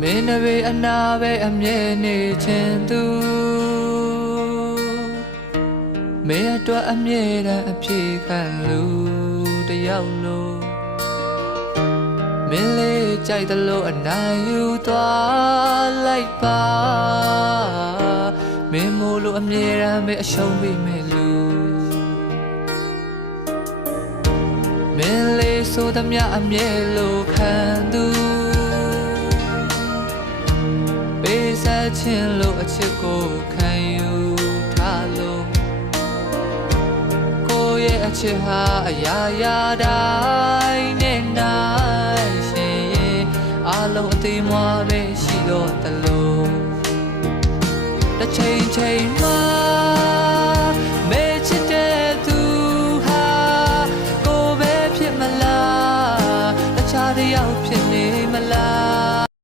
မင်းနဘေးအနာပဲအမြဲနေခြင်းသူမင်းအတွက်အမြဲတမ်းအပြည့်ခံလူတယောက်လို့မင်းလေးကြိုက်တယ်လို့အနိုင်ယူသွားလိုက်ပါမင်းမို့လို့အမြဲတမ်းပဲအရှုံးပေးမယ်လူမင်းလေးဆိုသမျှအမြဲလို့ခံသူပေးစားခြင်းလို့အချစ်ကိုခံယူထားလို့ကိုယ့်ရဲ့အချစ်ဟာအရာရာတိုင်းနဲ့နိုင်ရှင်ရဲ့အလုံးအသေးမွားပဲရှိတော့တလို့တစ်ချိန်ချိန်မှာ